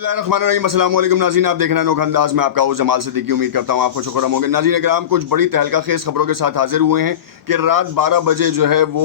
अस्सलाम वालेकुम नाज़रीन, आप देख रहे हैं अनोखा अंदाज में आपका जमाल सिद्दीकी। उम्मीद करता हूँ आपको शुक्र होंगे। नाज़रीन इकराम, कुछ बड़ी तहलका खेज़ खबरों के साथ हाजिर हुए हैं कि रात 12 बजे जो है वो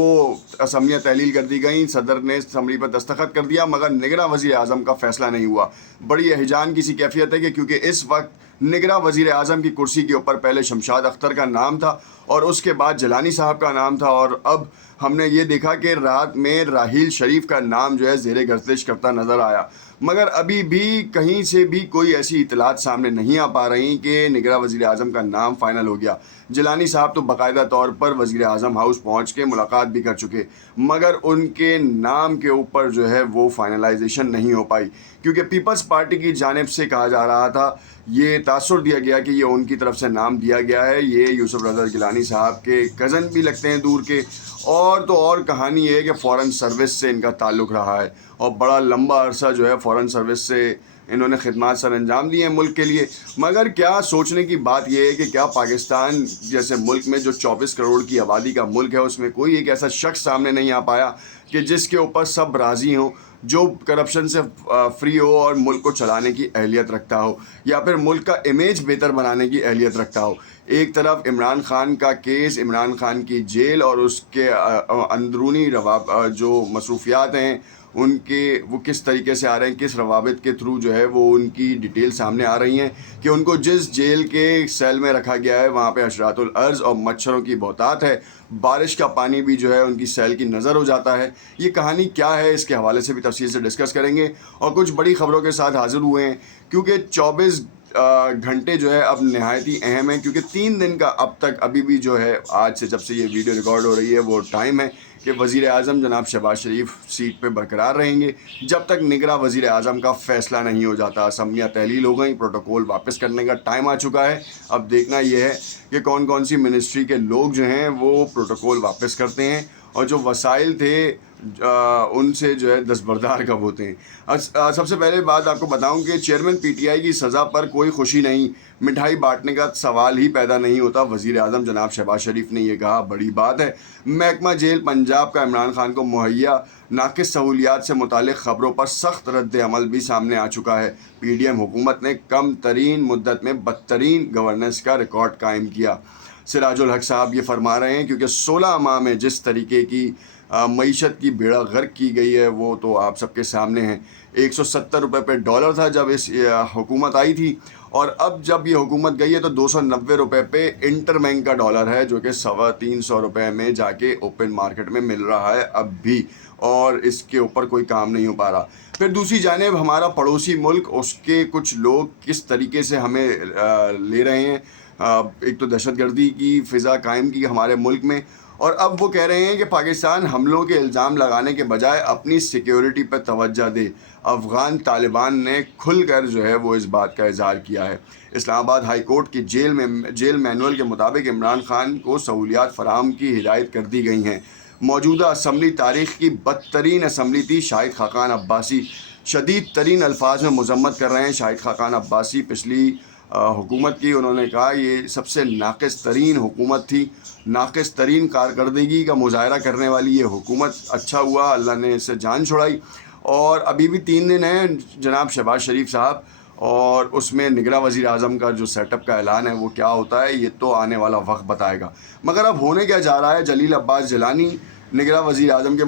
असम्बलियाँ तहलील कर दी गई। सदर ने असम्बली पर दस्तखत कर दिया, मगर निगरां वज़ीर आज़म का फैसला नहीं हुआ। बड़ी एहजान की सी कैफियत है कि क्योंकि इस वक्त निगरां वज़ीर आज़म की कुर्सी के ऊपर पहले शमशाद अख्तर का नाम था और उसके बाद जिलानी साहब का नाम था, और अब हमने ये देखा कि रात में राहील शरीफ का नाम जो है ज़ेरे गर्दिश करता नज़र आया। मगर अभी भी कहीं से भी कोई ऐसी इतलात सामने नहीं आ पा रही कि निगरां वज़ीर आज़म का नाम फ़ाइनल हो गया। जिलानी साहब तो बाकायदा तौर पर वज़ीर आज़म हाउस पहुँच के मुलाकात भी कर चुके, मगर उनके नाम के ऊपर जो है वो फाइनलाइजेशन नहीं हो पाई, क्योंकि पीपल्स पार्टी की जानिब से कहा जा रहा था, ये तासुर दिया गया कि ये उनकी तरफ से नाम दिया गया है, ये यूसुफ रज़ा गिलानी साहब के कज़न भी लगते हैं दूर के, और तो और कहानी ये है कि फ़ॉरेन सर्विस से इनका ताल्लुक़ रहा है और बड़ा लंबा अरसा जो है फ़ॉरेन सर्विस से इन्होंने खिदमत सर अंजाम दी हैं मुल्क के लिए। मगर क्या सोचने की बात यह है कि क्या पाकिस्तान जैसे मुल्क में जो 24 करोड़ की आबादी का मुल्क है, उसमें कोई एक ऐसा शख्स सामने नहीं आ पाया कि जिसके ऊपर सब राज़ी हों, जो करप्शन से फ्री हो और मुल्क को चलाने की अहलियत रखता हो, या फिर मुल्क का इमेज बेहतर बनाने की अहलियत रखता हो। एक तरफ इमरान खान का केस, इमरान खान की जेल और उसके अंदरूनी जो मसरूफियात हैं उनके वो किस तरीके से आ रहे हैं, किस रवाबित के थ्रू जो है वो उनकी डिटेल सामने आ रही हैं कि उनको जिस जेल के सेल में रखा गया है वहाँ पे अशरातुल अर्ज़ और मच्छरों की बहुतात है, बारिश का पानी भी जो है उनकी सेल की नज़र हो जाता है। ये कहानी क्या है, इसके हवाले से भी तफसील से डिस्कस करेंगे और कुछ बड़ी ख़बरों के साथ हाजिर हुए हैं, क्योंकि 24 घंटे जो है अब नहायत ही अहम है, क्योंकि 3 दिन का अब तक अभी भी जो है आज से जब से ये वीडियो रिकॉर्ड हो रही है वो टाइम है कि वज़ीर आज़म जनाब शहबाज शरीफ सीट पे बरकरार रहेंगे जब तक निगरां वज़ीर आज़म का फ़ैसला नहीं हो जाता। असम्बलियाँ तहलील हो गई, प्रोटोकॉल वापस करने का टाइम आ चुका है। अब देखना यह है कि कौन कौन सी मिनिस्ट्री के लोग जो हैं वो प्रोटोकॉल वापस करते हैं और जो वसाइल थे उनसे जो है दस्तबरदार कब होते हैं। सबसे पहले बात आपको बताऊं कि चेयरमैन पीटीआई की सज़ा पर कोई खुशी नहीं, मिठाई बांटने का सवाल ही पैदा नहीं होता। वज़ीर आज़म जनाब शहबाज शरीफ ने यह कहा, बड़ी बात है। महकमा जेल पंजाब का इमरान खान को मुहैया नाक़िस सहूलियात से मुतालिक ख़बरों पर सख्त रद्द अमल भी सामने आ चुका है। PDM हुकूमत ने कम तरीन मुद्दत में बदतरीन गवर्नेंस का रिकॉर्ड कायम किया। सिराजुल हक साहब ये फरमा रहे हैं, क्योंकि 16 माह में जिस तरीके की मईशत की बेड़ा गर्क की गई है वो तो आप सबके सामने है। 170 रुपये पे डॉलर था जब इस हुकूमत आई थी, और अब जब ये हुकूमत गई है तो 290 रुपये पे इंटरबैंक का डॉलर है, जो कि 325 रुपये में जाके ओपन मार्केट में मिल रहा है अब भी, और इसके ऊपर कोई काम नहीं हो पा रहा। फिर दूसरी जानिब हमारा पड़ोसी मुल्क, उसके कुछ लोग किस तरीके से हमें ले रहे हैं। एक तो दहशतगर्दी की फ़िज़ा कायम की हमारे मुल्क में, और अब वो कह रहे हैं कि पाकिस्तान हमलों के इल्ज़ाम लगाने के बजाय अपनी सिक्योरिटी पर तवज्जो दे। अफ़गान तालिबान ने खुलकर जो है वो इस बात का इज़हार किया है। इस्लामाबाद हाई कोर्ट की जेल मैनुअल के मुताबिक इमरान खान को सहूलियात फराहम की हिदायत कर दी गई हैं। मौजूदा असम्बली तारीख़ की बदतरीन असम्बली थी। शाहिद खाकान अब्बासी शदीद तरीन अल्फाज में मजम्मत कर रहे हैं। शाहिद खाकान अब्बासी पिछली हुकूमत की, उन्होंने कहा ये सबसे नाक़िस तरीन हुकूमत थी, नाक़िस तरीन कारकर्दगी का मुजाहरा करने वाली ये हुकूमत। अच्छा हुआ अल्लाह ने इससे जान छुड़ाई, और अभी भी 3 दिन हैं जनाब शहबाज शरीफ साहब, और उसमें निगरां वज़ीर आज़म का जो सेटअप का ऐलान है वो क्या होता है ये तो आने वाला वक्त बताएगा। मगर अब होने क्या जा रहा है, जलील अब्बास जिलानी निगरां वज़ीर आज़म के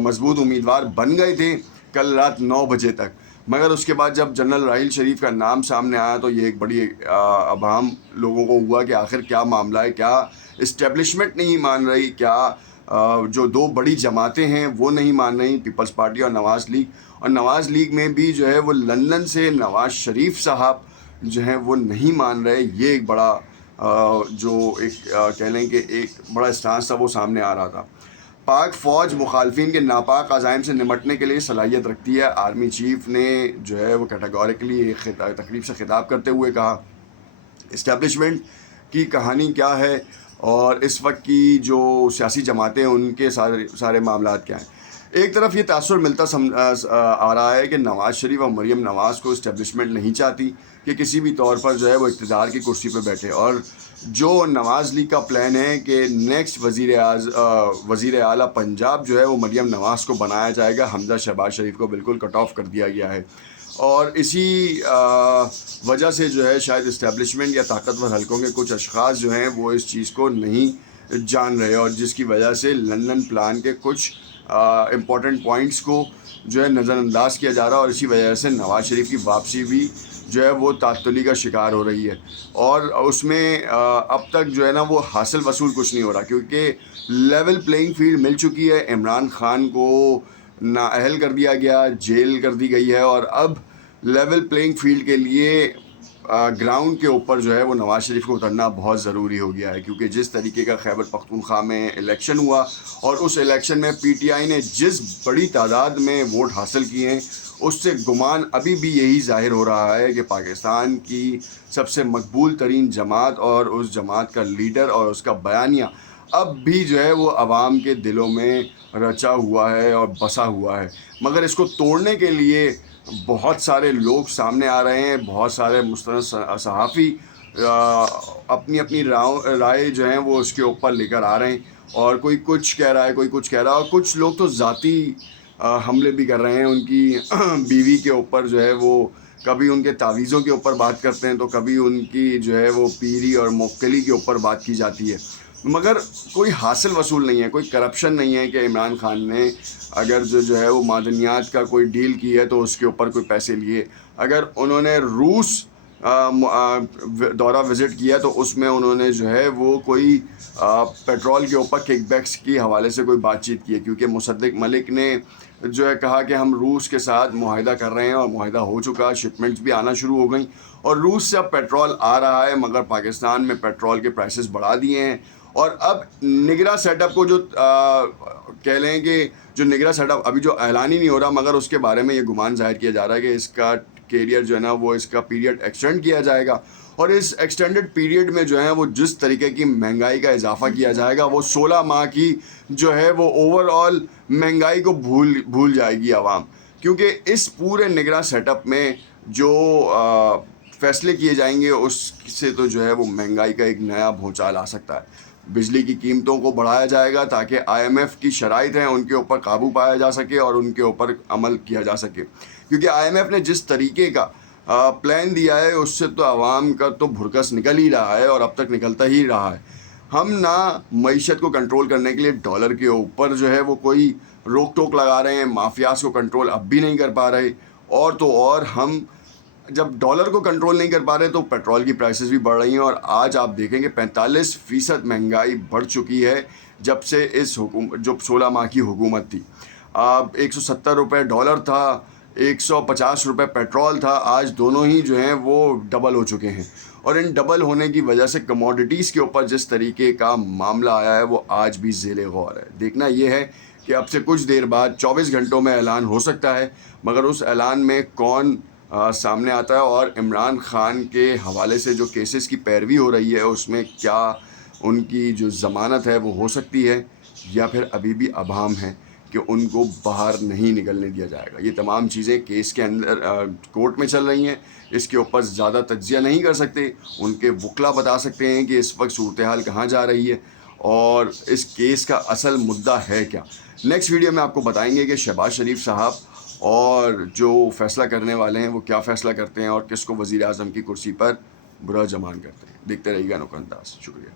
मजबूत उम्मीदवार बन गए थे कल रात 9 बजे तक, मगर उसके बाद जब जनरल राहील शरीफ का नाम सामने आया तो ये एक बड़ी अभाम लोगों को हुआ कि आखिर क्या मामला है, क्या इस्टेब्लिशमेंट नहीं मान रही, क्या जो 2 बड़ी जमातें हैं वो नहीं मान रही, पीपल्स पार्टी और नवाज़ लीग। और नवाज़ लीग में भी जो है वो लंदन से नवाज़ शरीफ साहब जो हैं वो नहीं मान रहे। ये एक बड़ा जो एक कह लें कि एक बड़ा स्टांस था वो सामने आ रहा था। पाक फ़ौज मुखालफिन के नापाक अज़ाइम से निमटने के लिए सलाहियत रखती है। आर्मी चीफ़ ने जो है वो कैटेगोरिकली एक तकरीब से ख़िताब करते हुए कहा, इस्टेब्लिशमेंट की कहानी क्या है और इस वक्त की जो सियासी जमातें हैं उनके सारे मामलात क्या हैं। एक तरफ ये तासुर मिलता आ रहा है कि नवाज़ शरीफ और मरीम नवाज़ को इस्टेब्लिशमेंट नहीं चाहती कि किसी भी तौर पर जो है वो इक़्तिदार की कुर्सी पर बैठे, और जो नवाज़ लीग का प्लान है कि नेक्स्ट वज़ीर आला पंजाब जो है वो मरीम नवाज़ को बनाया जाएगा। हमज़ा शहबाज शरीफ को बिल्कुल कट ऑफ कर दिया गया है, اور اسی وجہ سے جو ہے شاید اسٹیبلشمنٹ یا طاقتور حلقوں کے کچھ اشخاص جو ہیں وہ اس چیز کو نہیں جان رہے، اور جس کی وجہ سے لندن پلان کے کچھ امپورٹنٹ پوائنٹس کو جو ہے نظر انداز کیا جا رہا ہے، اور اسی وجہ سے نواز شریف کی واپسی بھی جو ہے وہ تعطلی کا شکار ہو رہی ہے. اور اس میں اب تک جو ہے نا وہ حاصل وصول کچھ نہیں ہو رہا، کیونکہ لیول پلینگ فیلڈ مل چکی ہے. عمران خان کو نااہل کر دیا گیا، جیل کر دی گئی ہے، اور اب لیول پلینگ فیلڈ کے لیے گراؤنڈ کے اوپر جو ہے وہ نواز شریف کو اترنا بہت ضروری ہو گیا ہے. کیونکہ جس طریقے کا خیبر پختونخوا میں الیکشن ہوا، اور اس الیکشن میں پی ٹی آئی نے جس بڑی تعداد میں ووٹ حاصل کیے ہیں، اس سے گمان ابھی بھی یہی ظاہر ہو رہا ہے کہ پاکستان کی سب سے مقبول ترین جماعت اور اس جماعت کا لیڈر اور اس کا بیانیہ اب بھی جو ہے وہ عوام کے دلوں میں رچا ہوا ہے اور بسا ہوا ہے. مگر اس کو توڑنے کے لیے بہت سارے لوگ سامنے آ رہے ہیں، بہت سارے مستند صحافی اپنی اپنی رائے جو ہیں وہ اس کے اوپر لے کر آ رہے ہیں، اور کوئی کچھ کہہ رہا ہے، کوئی کچھ کہہ رہا ہے، اور کچھ لوگ تو ذاتی حملے بھی کر رہے ہیں ان کی بیوی کے اوپر. جو ہے وہ کبھی ان کے تعویذوں کے اوپر بات کرتے ہیں، تو کبھی ان کی جو ہے وہ پیری اور موکلی کے اوپر بات کی جاتی ہے. مگر کوئی حاصل وصول نہیں ہے، کوئی کرپشن نہیں ہے کہ عمران خان نے اگر جو ہے وہ معدنیات کا کوئی ڈیل کی ہے تو اس کے اوپر کوئی پیسے لیے. اگر انہوں نے روس دورہ وزٹ کیا تو اس میں انہوں نے جو ہے وہ کوئی پیٹرول کے اوپر کک بیکس کی حوالے سے کوئی بات چیت کی ہے، کیونکہ مصدق ملک نے جو ہے کہا کہ ہم روس کے ساتھ معاہدہ کر رہے ہیں، اور معاہدہ ہو چکا، شپمنٹس بھی آنا شروع ہو گئیں، اور روس سے اب پیٹرول آ رہا ہے. مگر پاکستان میں پیٹرول کے پرائسز بڑھا دیے ہیں، اور اب نگراں سیٹ اپ کو جو کہہ لیں کہ جو نگراں سیٹ اپ ابھی جو اعلان ہی نہیں ہو رہا، مگر اس کے بارے میں یہ گمان ظاہر کیا جا رہا ہے کہ اس کا کیریئر جو ہے نا وہ اس کا پیریڈ ایکسٹینڈ کیا جائے گا. اور اس ایکسٹینڈڈ پیریڈ میں جو ہے وہ جس طریقے کی مہنگائی کا اضافہ کیا جائے گا، وہ 16 ماہ کی جو ہے وہ اوور آل مہنگائی کو بھول جائے گی عوام. کیونکہ اس پورے نگراں سیٹ اپ میں جو فیصلے کیے جائیں گے اس سے تو جو ہے وہ مہنگائی کا ایک نیا بھونچال آ سکتا ہے. بجلی کی قیمتوں کو بڑھایا جائے گا تاکہ آئی ایم ایف کی شرائط ہیں ان کے اوپر قابو پایا جا سکے اور ان کے اوپر عمل کیا جا سکے. کیونکہ آئی ایم ایف نے جس طریقے کا پلان دیا ہے اس سے تو عوام کا تو بھرکس نکل ہی رہا ہے، اور اب تک نکلتا ہی رہا ہے. ہم نہ معیشت کو کنٹرول کرنے کے لیے ڈالر کے اوپر جو ہے وہ کوئی روک ٹوک لگا رہے ہیں، مافیاز کو کنٹرول اب بھی نہیں کر پا رہے، اور تو اور ہم جب ڈالر کو کنٹرول نہیں کر پا رہے تو پیٹرول کی پرائسز بھی بڑھ رہی ہیں. اور آج آپ دیکھیں کہ 45% مہنگائی بڑھ چکی ہے جب سے اس جو 16 ماہ کی حکومت تھی. 170 روپے ڈالر تھا، 150 روپے پیٹرول تھا، آج دونوں ہی جو ہیں وہ ڈبل ہو چکے ہیں. اور ان ڈبل ہونے کی وجہ سے کموڈیٹیز کے اوپر جس طریقے کا معاملہ آیا ہے وہ آج بھی ذیل غور ہے. دیکھنا یہ ہے کہ اب سے کچھ دیر بعد 24 گھنٹوں میں اعلان ہو سکتا ہے، مگر اس اعلان میں کون سامنے آتا ہے، اور عمران خان کے حوالے سے جو کیسز کی پیروی ہو رہی ہے اس میں کیا ان کی جو ضمانت ہے وہ ہو سکتی ہے، یا پھر ابھی بھی ابہام ہے کہ ان کو باہر نہیں نکلنے دیا جائے گا. یہ تمام چیزیں کیس کے اندر کورٹ میں چل رہی ہیں، اس کے اوپر زیادہ تجزیہ نہیں کر سکتے. ان کے وکلا بتا سکتے ہیں کہ اس وقت صورتحال کہاں جا رہی ہے اور اس کیس کا اصل مدعا ہے کیا. نیکسٹ ویڈیو میں آپ کو بتائیں گے کہ شہباز شریف صاحب اور جو فیصلہ کرنے والے ہیں وہ کیا فیصلہ کرتے ہیں اور کس کو وزیر اعظم کی کرسی پر برا جمان کرتے ہیں. دیکھتے رہیے گا انوکھا انداز. شکریہ.